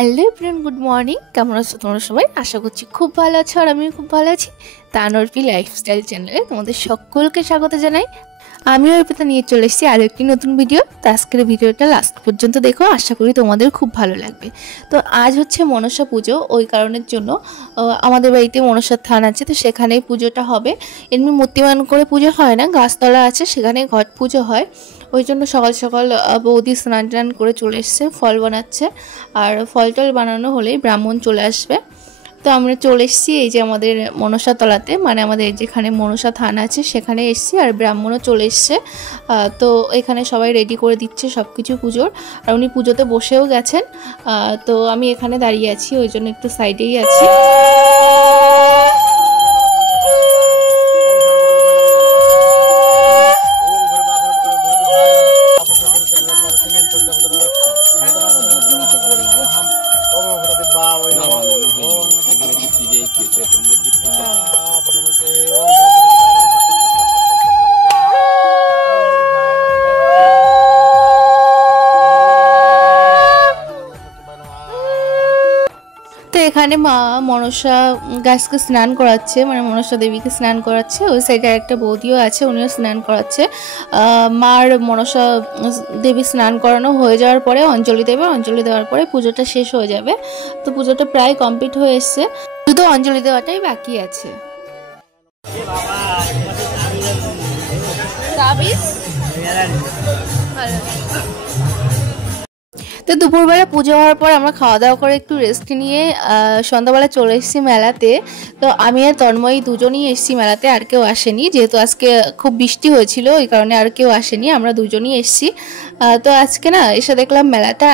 Hello everyone, good morning. কেমন আছো তোমরা সবাই? আশা করছি খুব ভালো আছো, আর আমিও খুব ভালো আছি। তানর্পি লাইফস্টাইল চ্যানেলে তোমাদের সকলকে স্বাগত জানাই। আমিও অর্পিতা নিয়ে চলে এসেছি আরও একটি নতুন ভিডিও। তো আজকের ভিডিওটা লাস্ট পর্যন্ত দেখো, আশা করি তোমাদের খুব ভালো লাগবে। তো আজ হচ্ছে মনসা পুজো, ওই কারণের জন্য আমাদের বাড়িতে মনসার থান আছে, তো সেখানেই পুজোটা হবে। এমনি মূর্তিমান করে পুজো হয় না, গাছতলা আছে সেখানে ঘট পুজো হয়। ওই জন্য সকাল সকাল বৌদি স্নান টান করে চলে এসছে, ফল বানাচ্ছে। আর ফল টল বানানো হলেই ব্রাহ্মণ চলে আসবে। তো আমরা চলে এসেছি এই যে আমাদের মনসা তলাতে, মানে আমাদের যেখানে মনসা থান আছে সেখানে এসেছি, আর ব্রাহ্মণও চলে এসছে। তো এখানে সবাই রেডি করে দিচ্ছে সব কিছু পুজোর, আর উনি পুজোতে বসেও গেছেন। তো আমি এখানে দাঁড়িয়ে আছি, ওই জন্য একটু সাইডেই আছি। তো এখানে মা মনসা গাছকে স্নান করাচ্ছে, মানে মনসা দেবীকে স্নান করাচ্ছে। ওই সাইডে একটা বৌদিও আছে, উনিও স্নান করাচ্ছে। মার মনসা দেবী স্নান করানো হয়ে যাওয়ার পরে অঞ্জলি দেবে, অঞ্জলি দেওয়ার পরে পুজোটা শেষ হয়ে যাবে। তো পুজোটা প্রায় কমপ্লিট হয়ে এসছে, শুধু অঞ্জলি দেওয়াটাই বাকি আছে। তো দুপুরবেলা পুজো হওয়ার পর আমরা খাওয়া দাওয়া করে একটু রেস্ট নিয়ে সন্ধ্যাবেলা চলে এসেছি মেলাতে। তো আমি আর তন্ময়ী দুজনই এসেছি মেলাতে, আর কেউ আসেনি, যেহেতু আজকে খুব বৃষ্টি হয়েছিল ওই কারণে আর কেউ আসেনি, আমরা দুজনই এসেছি। তো আজকে না এসে দেখলাম মেলাটা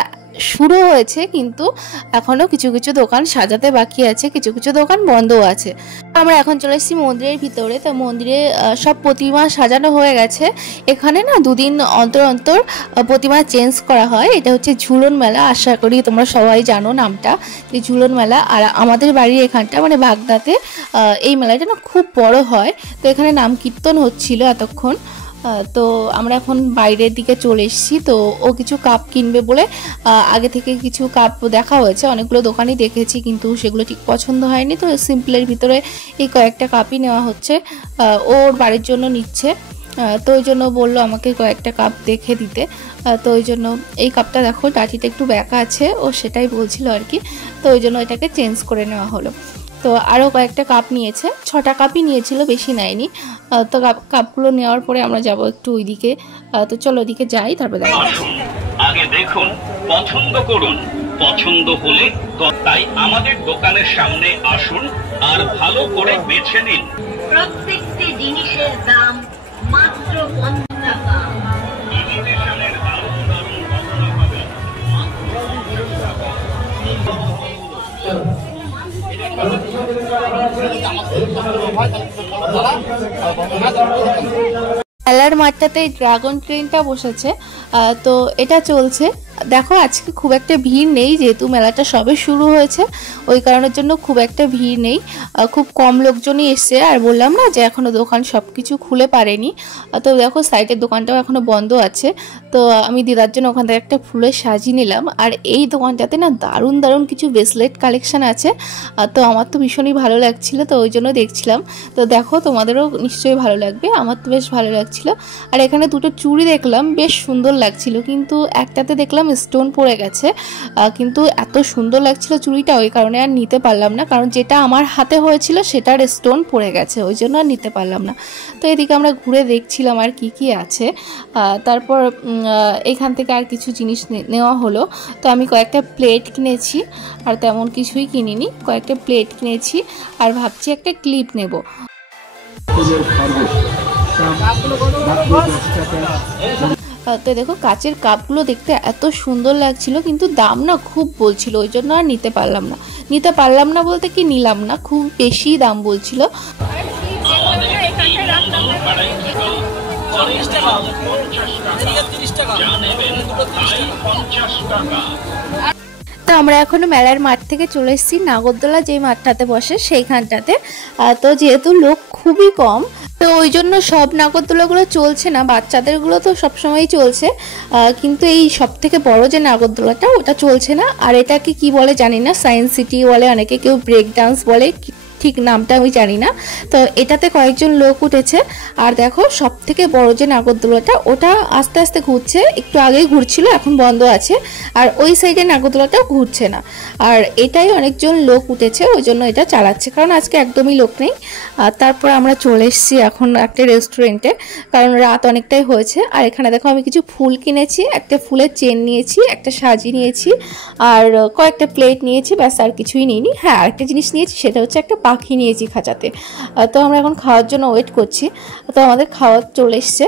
শুরু হয়েছে, কিন্তু এখনও কিছু কিছু দোকান সাজাতে বাকি আছে, কিছু কিছু দোকান বন্ধও আছে। আমরা এখন চলে এসেছি মন্দিরের ভিতরে। তো মন্দিরে সব প্রতিমা সাজানো হয়ে গেছে। এখানে না দুদিন অন্তর অন্তর প্রতিমা চেঞ্জ করা হয়। এটা হচ্ছে ঝুলন মেলা, আশা করি তোমরা সবাই জানো নামটা, এই ঝুলন মেলা। আর আমাদের বাড়ির এখানটা মানে বাগদাতে এই মেলাটা না খুব বড় হয়। তো এখানে নাম কীর্তন হচ্ছিল এতক্ষণ। তো আমরা এখন বাইরের দিকে চলে এসেছি। তো ও কিছু কাপ কিনবে বলে আগে থেকে কিছু কাপ দেখা হয়েছে, অনেকগুলো দোকানই দেখেছি, কিন্তু সেগুলো ঠিক পছন্দ হয়নি। তো সিম্পলের ভিতরে এই কয়েকটা কাপই নেওয়া হচ্ছে, ওর বাড়ির জন্য নিচ্ছে। তো ওই জন্য বললো আমাকে কয়েকটা কাপ দেখে দিতে। তো ওই জন্য এই কাপটা দেখো ডাটিটা একটু ব্যাকা আছে, ও সেটাই বলছিল আর কি। তো ওই জন্য এটাকে চেঞ্জ করে নেওয়া হলো। তো আরও কয়েকটা কাপ নিয়েছে, 6টা কাপই নিয়েছিল, বেশি নেয়নি। তো কাপগুলো নেওয়ার পরে আমরা যাব একটু ওইদিকে। তো চলো ওইদিকে যাই, তারপর দেখা আগে দেখুন, পছন্দ করুন, পছন্দ হলে তাই আমাদের দোকানের সামনে আসুন আর ভালো করে বেছে নিন। প্রত্যেকটি জিনিসের দাম মাত্র 50 টাকা। ইমিটেশনের দারুণ দারুণ গহনা পাবেন মেলার মাঠটাতে ড্রাগন ট্রেনটা বসেছে। তো এটা চলছে। দেখো আজকে খুব একটা ভিড় নেই, যেহেতু মেলাটা সবে শুরু হয়েছে, ওই কারণের জন্য খুব একটা ভিড় নেই, খুব কম লোকজনই এসছে। আর বললাম না যে এখনও দোকান সব কিছু খুলে পারেনি। তো দেখো সাইডের দোকানটাও এখনও বন্ধ আছে। তো আমি দিদার জন্য ওখান থেকে একটা ফুলের সাজিয়ে নিলাম। আর এই দোকানটাতে না দারুণ দারুণ কিছু ব্রেসলেট কালেকশান আছে। তো আমার তো ভীষণই ভালো লাগছিল, তো ওই জন্য দেখছিলাম। তো দেখো তোমাদেরও নিশ্চয়ই ভালো লাগবে, আমার তো বেশ ভালো লাগছিল। আর এখানে দুটো চুড়ি দেখলাম, বেশ সুন্দর লাগছিল, কিন্তু একটাতে দেখলাম স্টোন পড়ে গেছে। কিন্তু এত সুন্দর লাগছিল চুড়িটা, ওই কারণে আর নিতে পারলাম না, কারণ যেটা আমার হাতে হয়েছিল সেটার স্টোন পড়ে গেছে, ওই জন্য আর নিতে পারলাম না। তো এদিকে আমরা ঘুরে দেখছিলাম আর কি কি আছে। তারপর এখান থেকে আর কিছু জিনিস নেওয়া হলো। তো আমি কয়েকটা প্লেট কিনেছি, আর তেমন কিছুই কিনিনি, কয়েকটা প্লেট কিনেছি, আর ভাবছি একটা ক্লিপ নেব। তো দেখো কাচের কাপগুলো দেখতে এত সুন্দর লাগছিল, কিন্তু দাম না খুব বলছিল, ওই জন্য আর নিতে পারলাম না বলতে কি নিলাম না, খুব বেশি দাম বলছিল। তো আমরা এখনো মেলার মাঠ থেকে চলে এসেছি নাগরদোলা, যেই মাঠটাতে বসে সেইখানটাতে। তো যেহেতু লোক খুবই কম, তো তো ওই জন্য সব নাগরদোলাগুলো চলছে না, বাচ্চাদেরগুলো তো সবসময়ই চলছে, কিন্তু এই সব থেকে বড় যে নাগরদোলাটা ওটা চলছে না। আর এটাকে কি বলে জানি না, সায়েন্স সিটি বলে অনেকে, কেউ ব্রেক ডান্স বলে, ঠিক নামটা আমি জানি না। তো এটাতে কয়েকজন লোক উঠেছে। আর দেখো সব থেকে বড় যে নাগরদোলাটা ওটা আস্তে আস্তে ঘুরছে, একটু আগেই ঘুরছিল, এখন বন্ধ আছে। আর ওই সাইডে নাগরদোলাটাও ঘুরছে না। আর এটাই অনেকজন লোক উঠেছে, ওই জন্য এটা চালাচ্ছে, কারণ আজকে একদমই লোক নেই। আর তারপর আমরা চলে এসেছি এখন একটা রেস্টুরেন্টে, কারণ রাত অনেকটাই হয়েছে। আর এখানে দেখো আমি কিছু ফুল কিনেছি, একটা ফুলের চেন নিয়েছি, একটা সাজি নিয়েছি, আর কয়েকটা প্লেট নিয়েছি, ব্যাস আর কিছুই নিইনি। হ্যাঁ, আরেকটা জিনিস নিয়েছি, সেটা হচ্ছে একটা পাখি নিয়েছি খাঁচাতে। তো আমরা এখন খাওয়ার জন্য ওয়েট করছি। তো আমাদের খাওয়া চলে এসছে।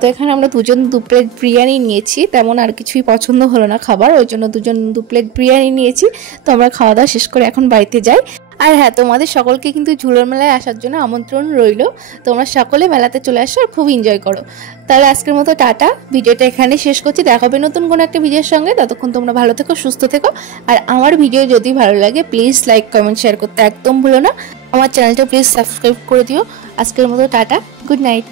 তো এখানে আমরা দুজন 2 প্লেট বিরিয়ানি নিয়েছি, তেমন আর কিছুই পছন্দ হলো না খাবার, ওই জন্য দুজন 2 প্লেট বিরিয়ানি নিয়েছি। তো আমরা খাওয়া দাওয়া শেষ করে এখন বাড়িতে যাই। আর হ্যাঁ, তোমাদের সকলকে কিন্তু ঝুলন মেলায় আসার জন্য আমন্ত্রণ রইল। তোমরা সকলে মেলাতে চলে আসো আর খুব এনজয় করো। তাহলে আজকের মতো টাটা, ভিডিওটা এখানে শেষ করছি। দেখা হবে নতুন কোনো একটা ভিডিওর সঙ্গে। ততক্ষণ তোমরা ভালো থেকো, সুস্থ থেকো। আর আমার ভিডিও যদি ভালো লাগে প্লিজ লাইক, কমেন্ট, শেয়ার করতে একদম ভুলো না। আমার চ্যানেলটা প্লিজ সাবস্ক্রাইব করে দিও। আজকের মতো টাটা, গুড নাইট।